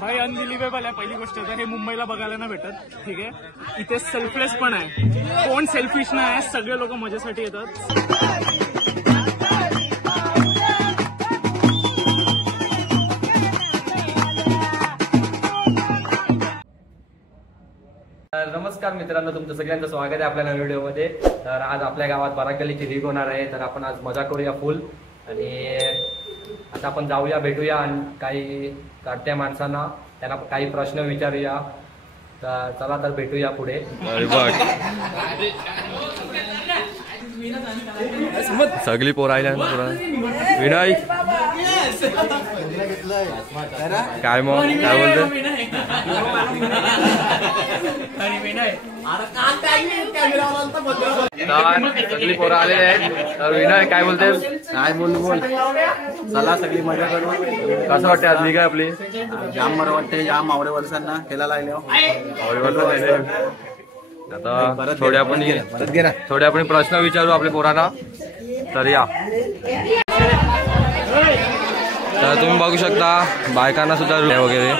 भाई अनबिलिव्हेबल आहे पहिली गोष्ट तर हे मुंबईला बघायला नाही भेटत. ठीक आहे, इथे सेल्फलेस पण आहे, कोण सेल्फिश नाही आहे, सगळे लोक मजेसाठी येतात. नमस्कार मित्रांनो, तुमचं सगळ्यांचं स्वागत आहे आपल्या नवीन व्हिडिओमध्ये. तर आज आपल्या गावात बाराकलीची लीग होणार आहे, तर आपण आज मजा करूया फुल. आणि आता आपण जाऊया, भेटूया आणि काही काढत्या माणसांना त्यांना काही प्रश्न विचारूया. तर चला तर भेटूया पुढे. सगळी पोरं आल्या विनय काय मग काय बोलते सगळी पोरं आलेले आहेत. तर विनय काय बोलते? काय बोल चला सगळी मजा करू. कसं वाटते आज लीग आहे आपली? जाम बरं वाटते, जाम आवडे वर्षांना खेळायला लागले. आता थोडे आपण प्रश्न विचारू आपल्या पोरांना. तर या, तर तुम्ही बघू शकता बायकांना सुद्धा वगैरे.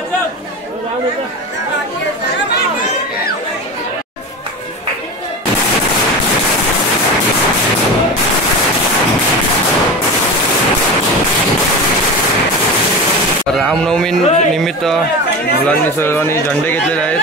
रामनवमी निमित्त मुलांनी सर्वांनी झेंडे घेतलेले आहेत.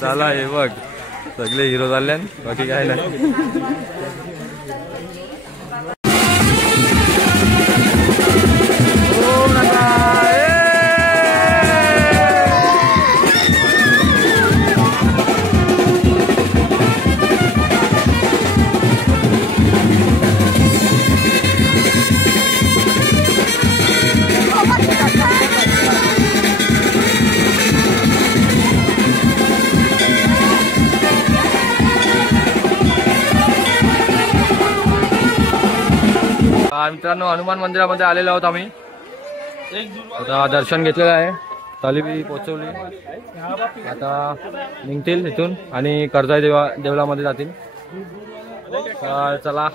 चला हे बघ सगळे हिरो झाले बाकी काय नाही. मित्रांनो हनुमान मंदिरामध्ये आलेलो आहोत आम्ही. आता दर्शन घेतलेलं आहे. तालिबी पोहोचवली. आता निघतील इथून आणि कर्जाई देवळामध्ये जातील. चला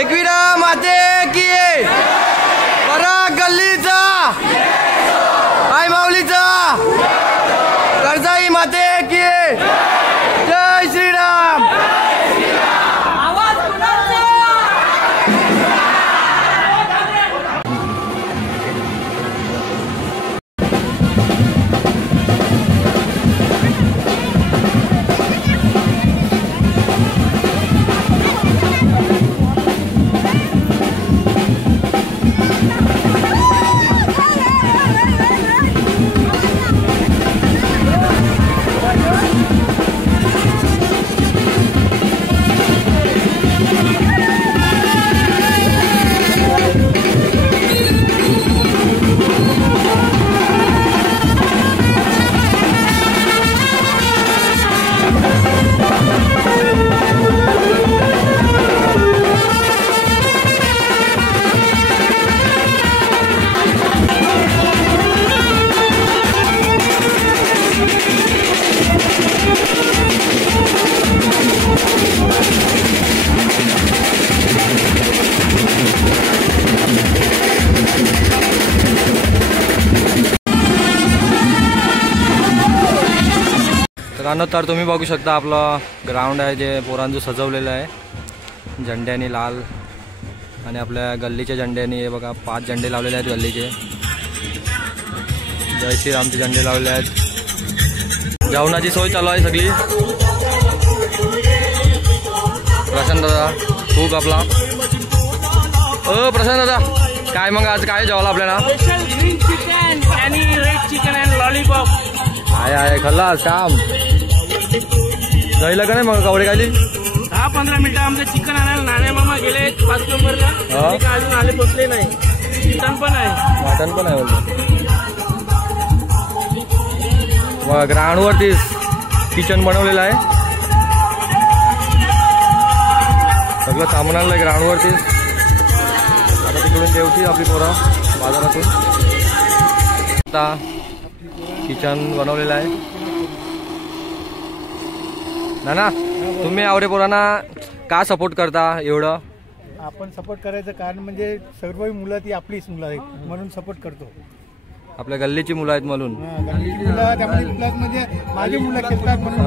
एकविरा माते की पराग गल्लीचा आई माऊलीचा कर्जाई माते की जय श्रीराम. आवाज मित्रांनो तर तुम्ही बघू शकता आपलं ग्राउंड आहे जे पोरांचं सजवलेलं आहे झेंड्याने लाल आणि आपल्या गल्लीच्या झेंड्याने. हे बघा 5 झेंडे लावलेले आहेत गल्लीचे. जय श्रीरामचे झेंडे लावलेले आहेत. जेवणाची सोय चालू आहे सगळी. प्रशांत दादा खूप आपला प्रशांत दादा काय मग आज काय जेवायला आपल्याला? स्पेशल ग्रीन चिकन आणि रेड चिकन अँड लॉलीपॉप. आहे खल्लास काम जायला का नाही मग कवडे खाली 10-15 मिनिटं आमचं चिकन आणायला नाण्या मामा गेले 5 नंबरला. अजून आले पोचले नाही. मटण पण आहे. मटण पण आहे बोलतो. ग्राउंडवरती किचन बनवलेलं आहे. सगळं सामान आणलं आहे ग्राउंडवरतीच. आता तिकडून जेवती आपली पोरं बाजारातून. आता किचन बनवलेलं आहे. ना तुम्ही आवडे पोरांना का सपोर्ट करता एवढं? आपण सपोर्ट करायचं कारण म्हणजे सर्व मुलं ती आपलीच मुलं आहेत म्हणून सपोर्ट करतो. आपल्या गल्लीची मुलं आहेत म्हणून. गल्लीची मुलं त्यामध्ये प्लस म्हणजे माझी मुलं खेळतात म्हणून.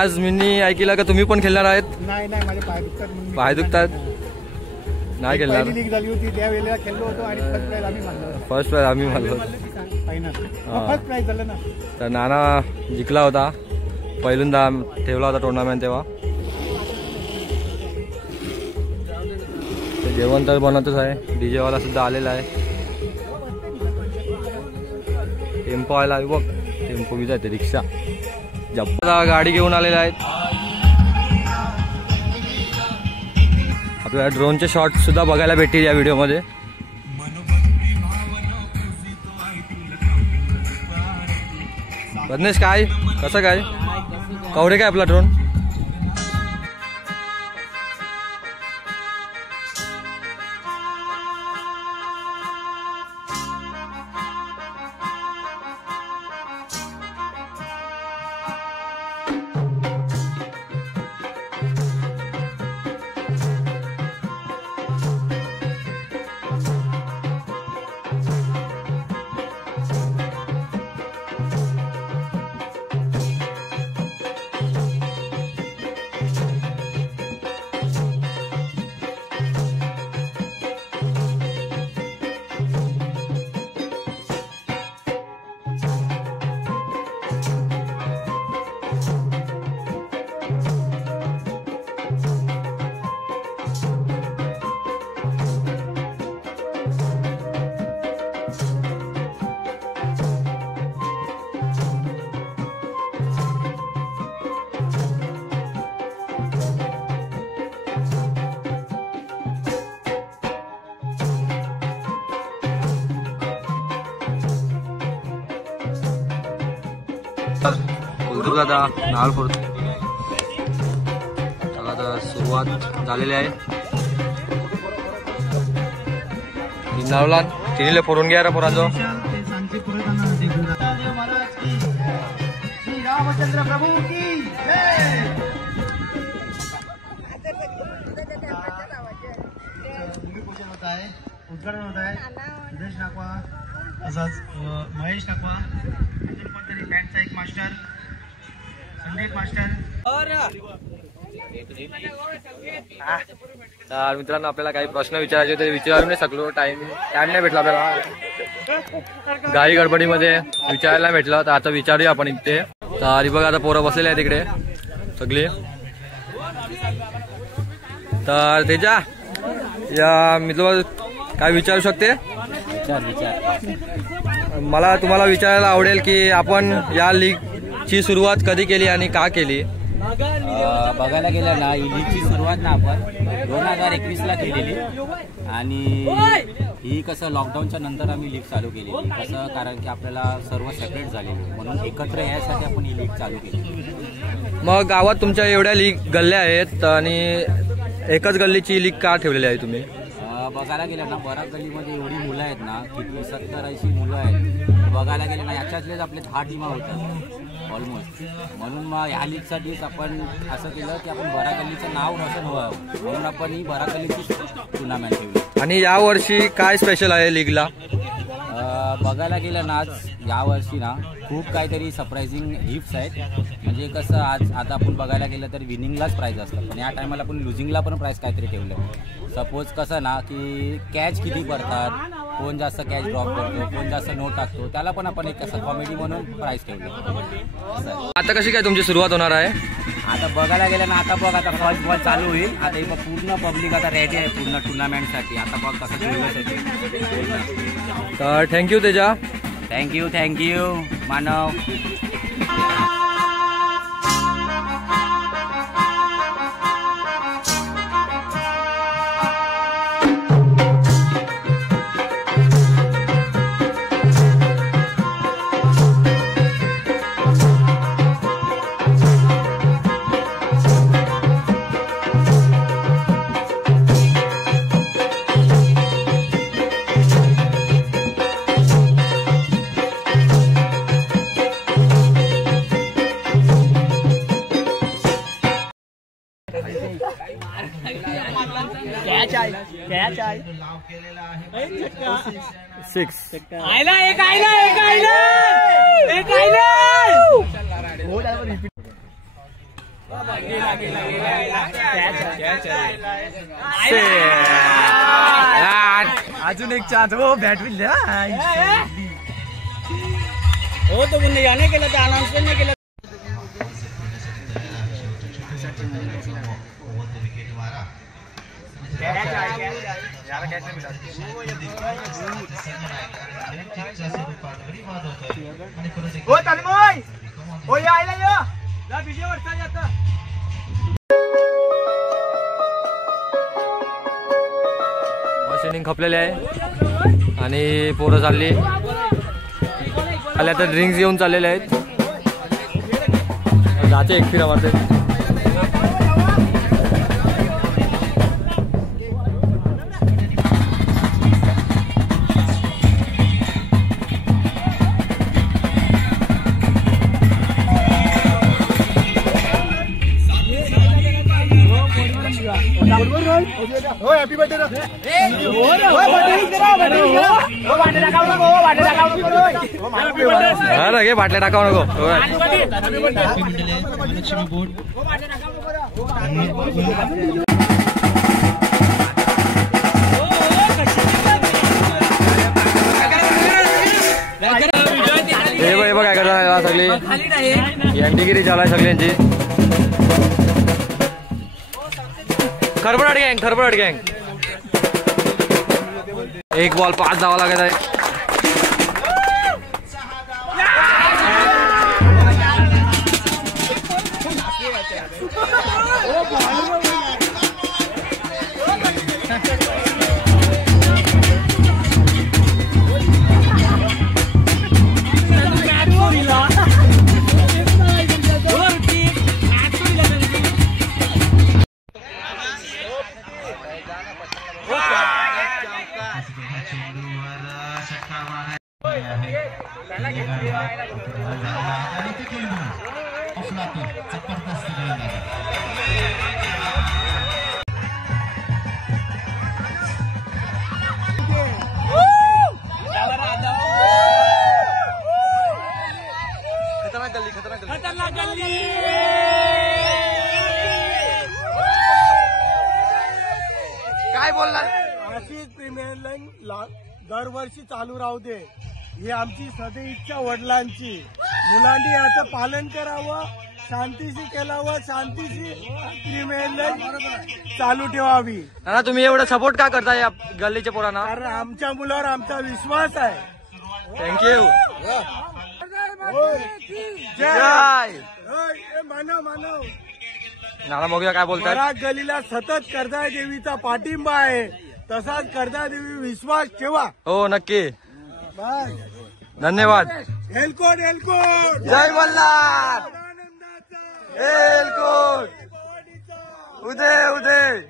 आज मी ऐकलं का तुम्ही पण खेळणार आहेत? नाही माझे पाय दुखतात म्हणून. पाय दुखतात नाही खेळणार. लीग झाली होती त्यावेळेला खेळलो होतो आणि फर्स्ट प्राइज आम्ही मानलो. फर्स्ट प्राइज आम्ही मानलो. फर्स्ट प्राइज झालं ना. तर नाना जिंकला होता. पहिल्यांदा ठेवला होता टुर्नामेंट तेव्हा. जेवण तर बनवतच आहे. डीजे वाला सुद्धा आलेला आहे. टेम्पो आला बघ. टेम्पो बी जाते रिक्षा. जप्पा गाडी घेऊन आलेल्या आहेत. आपल्याला ड्रोनचे शॉट सुद्धा बघायला भेटतील या व्हिडिओमध्ये. बदनेश काय कसं काय कवडे काय आपला ड्रोन? दादा नाल फोडतो. चला आता सुरुवात झालेली आहे. नावला तिने फोडून घ्या रे पोरांचो. रामचंद्र प्रभू की भूमिपूजन होत आहे. उद्घाटन होत आहे. सुदेश नाकवा तसंच महेश नाकवा अजून कोणतरी बँडचा एक मास्टर संदीप मास्टर. तर मित्रांनो आपल्याला काही प्रश्न विचारायचे होते विचारू नाही शकलो. टाइम नाही भेटला आपल्याला. घाई गडबडीमध्ये विचारायला भेटलं तर आता विचारूया आपण इथे. तर बघा आता पोरं बसलेले आहे तिकडे सगळे. तर त्याच्या या मित्र काय विचारू शकते? मला तुम्हाला विचारायला आवडेल की आपण या लीगची सुरुवात कधी केली आणि का केली? बघायला गेलं ना ही लीगची सुरुवात ना आपण 2021ला केलेली आणि ही कसं लॉकडाऊनच्या नंतर आम्ही लीग चालू केलेली. कसं कारण की आपल्याला सर्व सेपरेट झालेली म्हणून एकत्र यासाठी आपण ही लीग चालू केली. मग गावात तुमच्या एवढ्या लीग गल्ल्या आहेत आणि एकच गल्लीची लीग का ठेवलेली आहे तुम्ही? बघायला गेलं ना बराच गल्लीमध्ये एवढी मुलं आहेत ना किती 70-80 मुलं आहेत. बघायला गेलं ना याच्यातलेच आपले 10 टीमा होतात ऑलमोस्ट. म्हणून मग ह्या लीगसाठीच आपण असं केलं की आपण बरा गल्लीचं नाव रोशन व्हावं म्हणून आपण ही बरा गल्लीची टुर्नामेंट ठेवली. आणि यावर्षी काय स्पेशल आहे लीगला? बघायला गेलं ना आज यावर्षी ना खूप काहीतरी सरप्राइझिंग गिफ्ट्स आहेत. म्हणजे कसं आज आता आपण बघायला गेलं तर विनिंगलाच प्राईज असतं, पण या टायमाला आपण लुझिंगला पण प्राईज काहीतरी ठेवलं. सपोज कसं ना की कॅच किती पडतात, कोण जास्त कॅच ड्रॉप करतो, कोण जास्त नोट टाकतो, त्याला पण आपण एक असं कॉमेडी म्हणून प्राईज ठेवलं. आता कशी काय तुमची सुरुवात होणार आहे? आता बघायला गेलं ना आता बघ आता फर्स्ट बॉल चालू होईल. आता ही पूर्ण पब्लिक आता रेडी आहे पूर्ण टुर्नामेंटसाठी. आता बघ कसं खेळलं होते. तर थँक्यू तेजा. थँक्यू मानव. लाव केलेला आहे. 6 अजून एक चान्स हो बॅट विल हो तो याने केलं तर अनाउन्समेंट नाही केलं. हो तन्मय हो यायला या विजयवर आता इनिंग खपलेले आहे आणि पोरं चालली आल्या तर ड्रिंक्स घेऊन चाललेले आहेत. जाते एक फिरा मारते. हो हॅपी बर्थडे घे बाटल्या टाकावं नको. महालक्ष्मी बोर्ड हे बघ काय करता सगळी एंटीगिरी चालू आहे सगळ्यांची. खरबराट गँग 1 बॉल 5 धावा लागत आहे. काय बोलला? अशीच प्रीमियर लाईन दरवर्षी चालू राहू दे ही आमची सदैच्छा वडिलांची. मुलांनी याचं पालन करावं, शांतीशी केलावं, शांतीशी प्रीमियर लाईन चालू ठेवावी. ना तुम्ही एवढं सपोर्ट का करताय या गल्लीच्या पोरांना? कारण आमच्या मुलावर आमचा विश्वास आहे. थँक्यू. जय मानव नाना बघूया काय बोलताय. पराग गलीला सतत कर्जा देवीचा पाठिंबा आहे, तसाच कर्जा देवी विश्वास ठेवा. हो नक्की. धन्यवाद. एलकोट जय मल्हार. एलकोट उदय.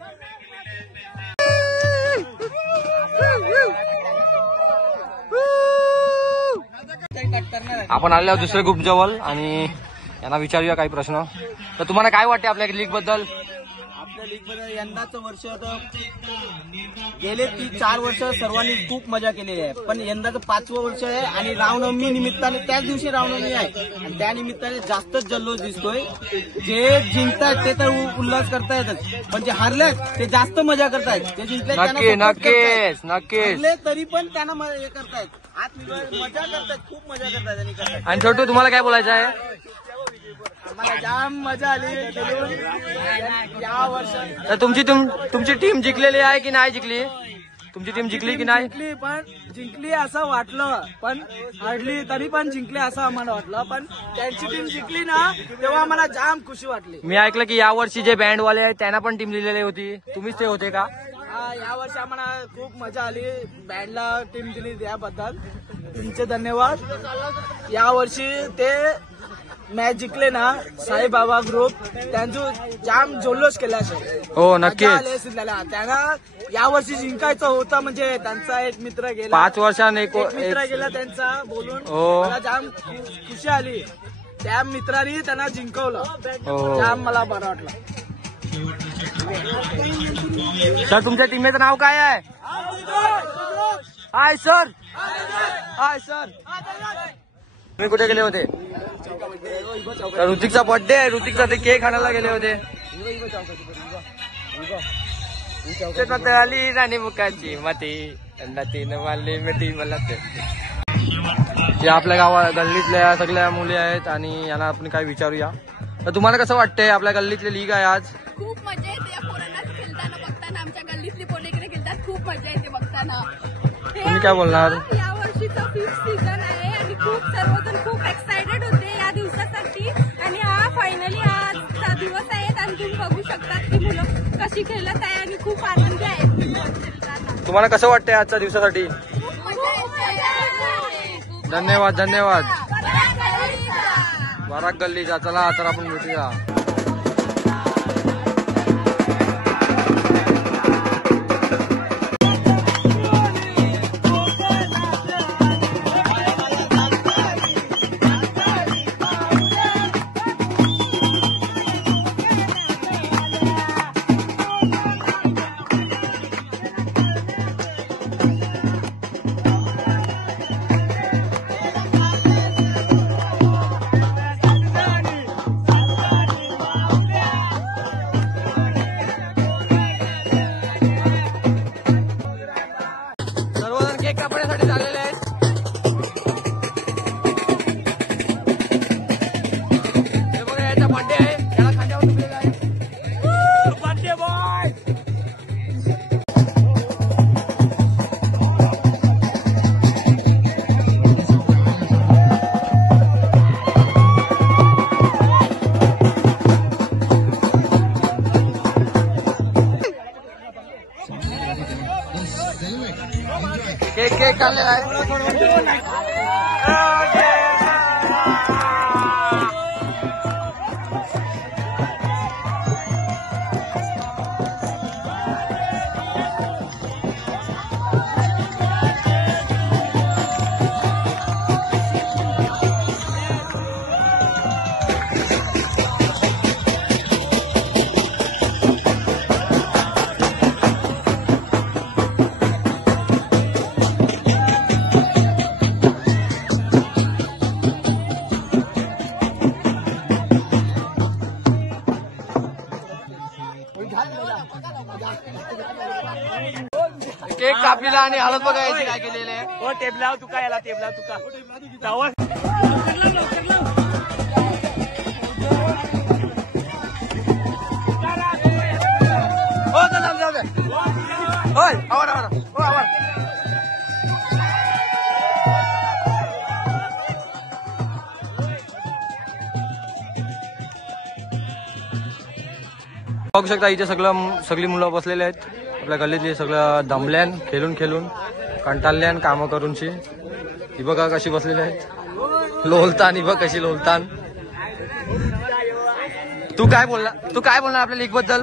आपण आलेलो आहोत दुसऱ्या ग्रुप जवळ आणि यांना विचारूया काही प्रश्न. तर तुम्हाला काय वाटते आपल्या लीग बद्दल? आपल्या लीग मध्ये यंदाचं वर्ष होतं. गेले 4 वर्ष सर्वांनी खूप मजा केलेली आहे, पण यंदाचं 5वं वर्ष आहे आणि रामनवमी निमित्ताने त्याच दिवशी रामनवमी आहे आणि त्या निमित्ताने जास्तच जल्लोष दिसतोय. जे जिंकतात ते तर उल्हास करतायतच, पण जे हरलेत ते जास्त मजा करतायत. ते जिंकले नक्कीच तरी पण त्यांना हे करतायत, मजा करतायत, खूप मजा करतायत आणि करतायत. आणि छोटू तुम्हाला काय बोलायचं आहे? आम्हाला जाम मजा आली खेळून या वर्षात. तर तुमची टीम जिंकलेली आहे की नाही जिंकली? तुमची टीम जिंकली की नाही? जिंकली असं वाटलं, पण हरली तरी पण जिंकली असं आम्हाला वाटलं. पण त्यांची टीम जिंकली ना तेव्हा आम्हाला जाम खुशी वाटली. मी ऐकलं की यावर्षी जे बँडवाले आहेत त्यांना पण टीम दिलेली होती, तुम्हीच ते होते का? या वर्षी आम्हाला खूप मजा आली. बँडला टीम दिली त्याबद्दल तुमचे धन्यवाद. या वर्षी ते मॅच जिंकले ना साईबाबा ग्रुप, त्यांचं जाम जल्लोष केला असेल. हो नक्कीच. त्यांना या वर्षी जिंकायचं होतं, म्हणजे त्यांचा एक मित्र गेला, 5 वर्षांनी एक मित्र गेला त्यांचा बोलून. हो. मला जाम खुशी आली, त्या मित्रांनी त्यांना जिंकवलं. हो. जाम मला बरं वाटलं. सर तुमच्या टीमचं नाव काय आहे? Hi sir. Hi sir. तुम्ही कुठे गेले होते? ऋतिकचा बर्थडे आहे, ऋतिकचा ते केक आणायला गेले होते. आली राणी मुखाची माती मिठी मला ते आपल्या गावात गल्लीतल्या सगळ्या मुली आहेत आणि यांना आपण काय विचारूया. तर तुम्हाला कसं वाटतंय? आपल्या गल्लीतली लीग आहे आज. खूप मजा येते या पोरांना खेळताना बघताना. आमच्या गल्लीतली पोरं इकडे खेळतात, खूप मजा येते बघताना. तुम्ही काय बोलणार? या वर्षीचा 5th सीझन आहे आणि खूप सर्वजण खूप एक्सायटेड होते या दिवसासाठी. आणि हा फायनली आजचा दिवस आहे आणि तुम्ही बघू शकता की मुलं कशी खेळत आहे आणि खूप आनंदी आहेत. तुम्हाला कसं वाटतंय आजच्या दिवसासाठी? खूप मजा येते. धन्यवाद धन्यवाद. बाराक गल्लीचा. चला तर आपण भेटूया. केक काढलेला आहे. केक कापलेला आणि हालत बघायची काय केलेले आहे. हो टेबला तुका याला टेबला तुका हो जाऊ दे. होय आवाज आवाज हो आवाज. बघू शकता इथे सगळी मुलं बसलेले आहेत. आपल्या गल्लीतली सगळं दमल्यान खेळून कंटाळल्यान कामं करूनशी. ही बघा कशी बसलेली आहेत लोलतान. ही बघ कशी लोलतान. तू काय बोलणार आपल्या लीग बद्दल?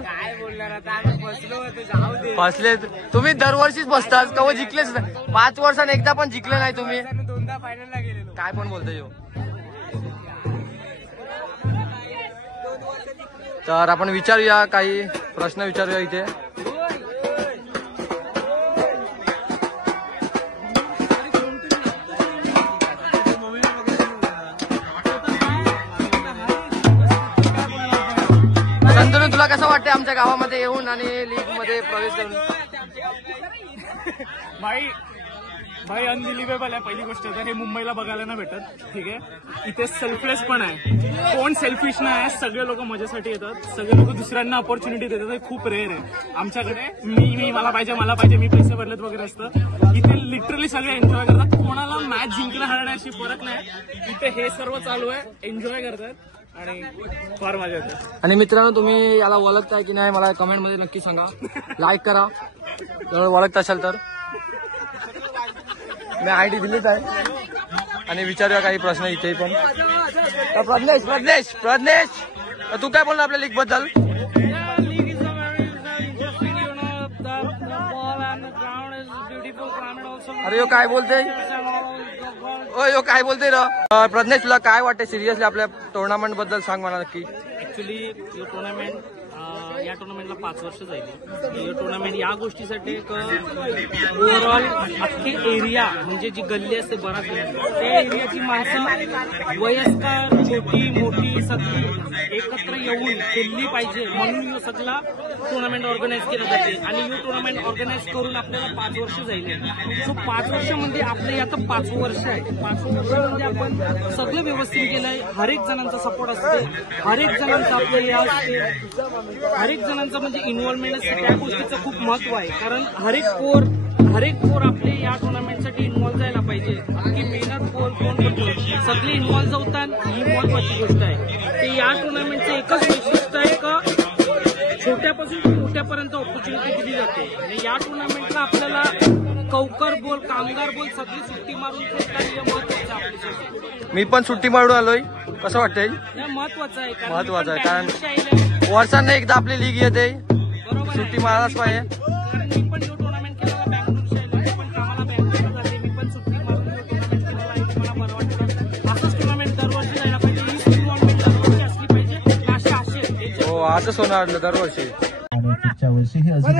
फसले तुम्ही दरवर्षीच बसतात कवा जिंकलेच नाही. 5 वर्षांनी एकदा पण जिंकले नाही तुम्ही. काय पण बोलतोय हो. तर आपण विचारूया काही प्रश्न विचारूया इथे. संतोष, तुला कसं वाटतंय आमच्या गावामध्ये येऊन आणि लीग मध्ये प्रवेश करून? भाई अनबिलिव्हेबल आहे. पहिली गोष्ट तर हे मुंबईला बघायला नाही भेटत. ठीक आहे, इथे सेल्फलेस पण आहे, कोण सेल्फिश नाही आहे. सगळे लोक मजेसाठी येतात, सगळे लोक दुसऱ्यांना ऑपॉर्च्युनिटी देतात. हे खूप रेअर आहे. आमच्याकडे मी मला पाहिजे मी पैसे भरलेत वगैरे असतं. इथे लिटरली सगळे एन्जॉय करतात. कोणाला मॅच जिंकणं हरण्याशी फरक नाही. इथे हे सर्व चालू आहे, एन्जॉय करतात आणि फार मजा येते. आणि मित्रांनो, तुम्ही याला ओळखताय की नाही मला कमेंट मध्ये नक्की सांगा. लाईक करा जर ओळखत असाल तर. मी आयडी दिलीच आहे. आणि विचारूया काही प्रश्न इथे पण. प्रज्ञेश तू काय बोलणार आपल्या लीग बद्दल? अरे यो काय बोलते प्रज्ञेश, तुला काय वाटतं सिरियसली आपल्या टुर्नामेंट बद्दल सांग मला नक्की. ऍक्च्युली या टुर्नामेंटला 5 वर्ष जाईल. हे टुर्नामेंट या गोष्टीसाठी एक ओव्हरऑल अख्खे एरिया म्हणजे जी गल्ली असते बराच त्या एरियाची माणसं वयस्कर छोटी मोठी सगळी एकत्र येऊन खेळली पाहिजे म्हणून यो सगळा टुर्नामेंट ऑर्गनाईज केला जाते. आणि यो टुर्नामेंट ऑर्गनाईज करून आपल्याला 5 वर्ष जाईल. सो 5 वर्षामध्ये आपलं आता 5वं वर्ष आहे. 5व्या वर्षामध्ये आपण सगळं व्यवस्थित केलंय. हर एक जणांचा सपोर्ट असते, हर एक जणांचा आपलं हे असते, हर एक जणांचं म्हणजे इन्व्हॉल्वमेंट असते. त्या गोष्टीचं खूप महत्व आहे. कारण हर एक पोर आपले या टुर्नामेंटसाठी इन्व्हॉल्व जायला पाहिजे. की मेहनत कोण करतो सगळे इन्व्हॉल्व होतात. ही महत्वाची गोष्ट आहे. ते या टुर्नामेंटचं एकच वैशिष्ट्य आहे का छोट्यापासून ते मोठ्यापर्यंत ऑपॉर्च्युनिटी दिली जाते. आणि या टुर्नामेंटला आपल्याला कौकर बोल कामगार बोल सगळी सुट्टी मारून खेळतात. हे महत्वाचं आहे आपल्यासाठी. मी पण सुट्टी मारून आलोय. कसं वाटतंय? महत्वाचं आहे कारण वर्षांना एकदा आपली लीग येते, सुट्टी मारायलाच पाहिजे. मी पण जो टुर्नामेंट केला बँगलोरच्या मी पण कामाला बँगलोरला जाते. मी पण सुट्टी मारून टुर्नामेंट केलेला आहे. मला बरं वाटतं. असंच टुर्नामेंट दरवर्षी जायला पाहिजे. ही टुर्नामेंट दरवर्षी असली पाहिजे. असे हो, आजच होणार दरवर्षी. आणि पुढच्या वर्षीही अजून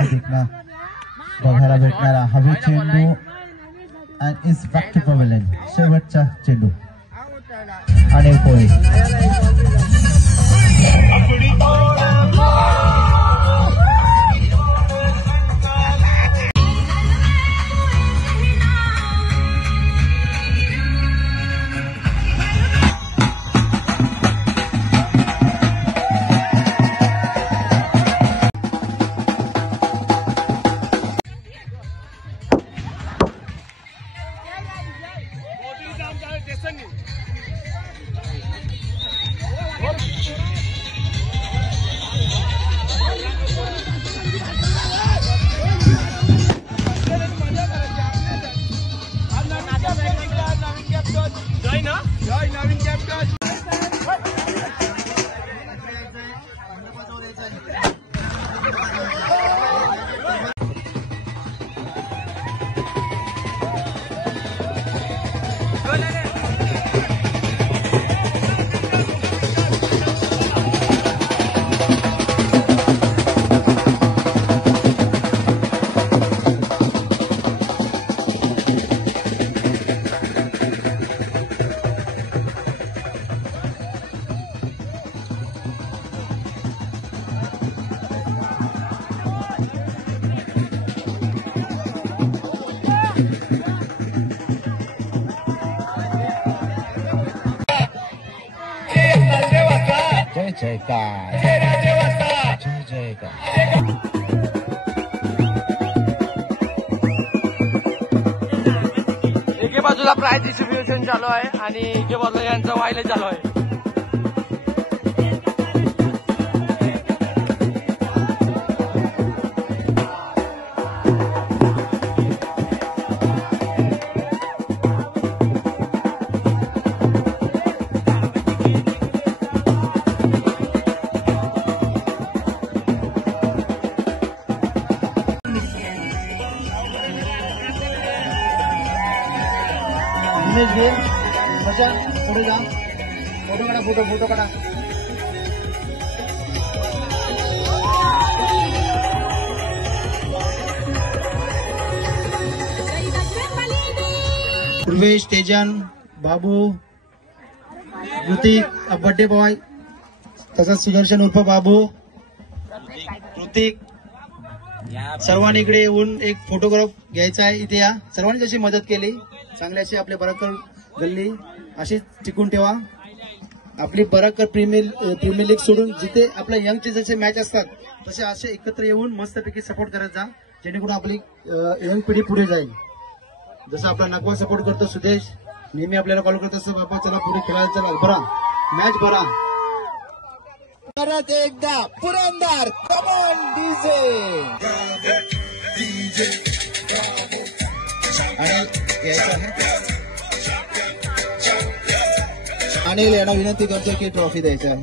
बघायला भेटणारा हवी चेंडू and is back to pavilion. शेवटचा चेंडू आणि पोळी. जयकार जय जयकार. एके बाजूला प्राइज डिस्ट्रीब्युशन चालू आहे आणि एके बाजूला यांचं व्हायला चालू आहे. घे मजा पुढे जा. फोटो काढा. ध्रुवेश, तेजन, बाबू, ऋतिक बर्थडे बॉय, तसंच सुदर्शन उर्फ बाबू, ऋतिक, सर्वांनी इकडे येऊन एक फोटोग्राफ घ्यायचा आहे. इथे या, सर्वांनी जशी मदत केली चांगल्याशी आपले बराकर गल्ली अशीच टिकून ठेवा. आपली बराकर प्रीमियर लीग सोडून जिथे आपल्या यंगचे जसे मॅच असतात तसे असे एकत्र येऊन मस्तपैकी सपोर्ट करत जा, जेणेकरून आपली यंग पिढी पुढे जाईल. जसं आपला नकवा सपोर्ट करतो सुदेश, नेहमी आपल्याला कॉल करत असतो, बाबा चला पुढे खेळायला, चला बरा मॅच बरा. परत एकदा पुरंदर, कमॉन डीजे. आणि यायचं आहे अनिल यांना विनंती करतो की ट्रॉफी द्यायचं आहे.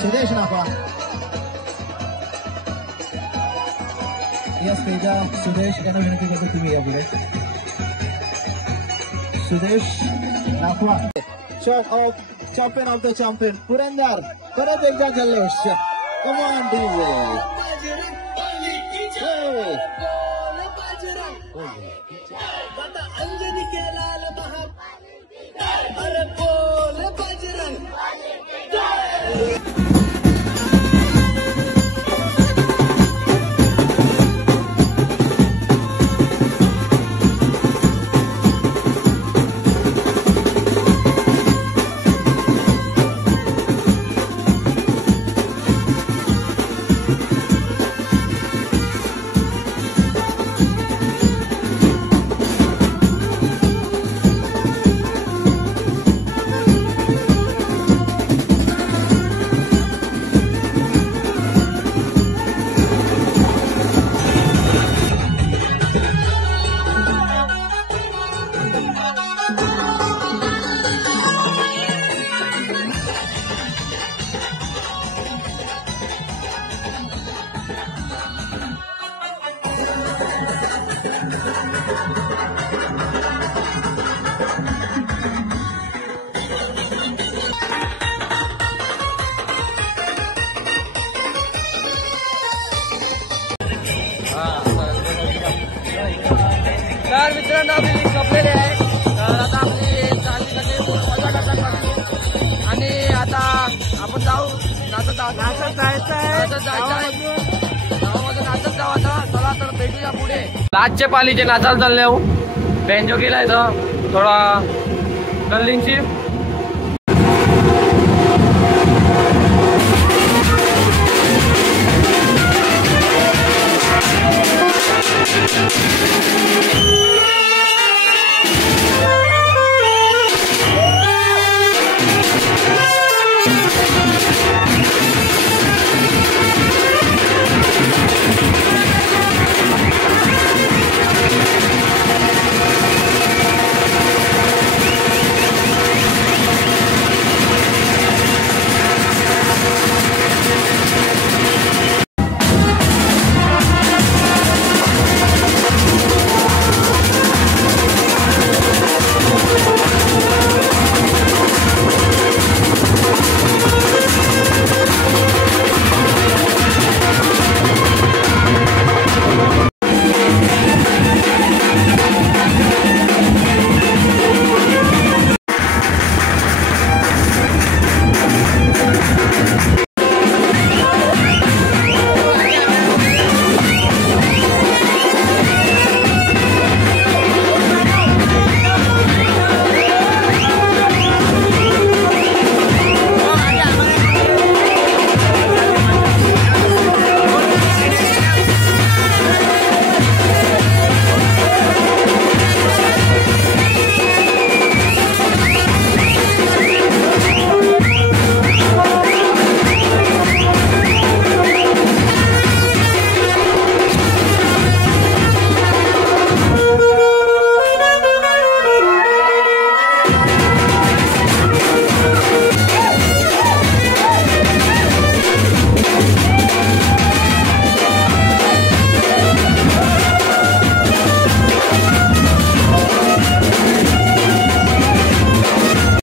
सुदेश नापा, यस तेजा, सुदेश यांना विनंती करतो तुम्ही या पुढे. Sudesh Nakhwa, champion of the champion Purandar, परत एकदा जल्लोष. Come on DJ. अंजनी के लाल महान, अरे बोल बजरंग. तर मित्रांनो आपली लीग संपलेली आहे. तर आता आपली चालली मजा करतात आणि आता आपण जाऊ नाचत जायचं आहे. गावामध्ये नाचत जाऊ आता. चला तर भेटूया पुढे. लास्टचे पालीचे नाचायला चालले. बेंजो केला इथं थोडा गल्लींची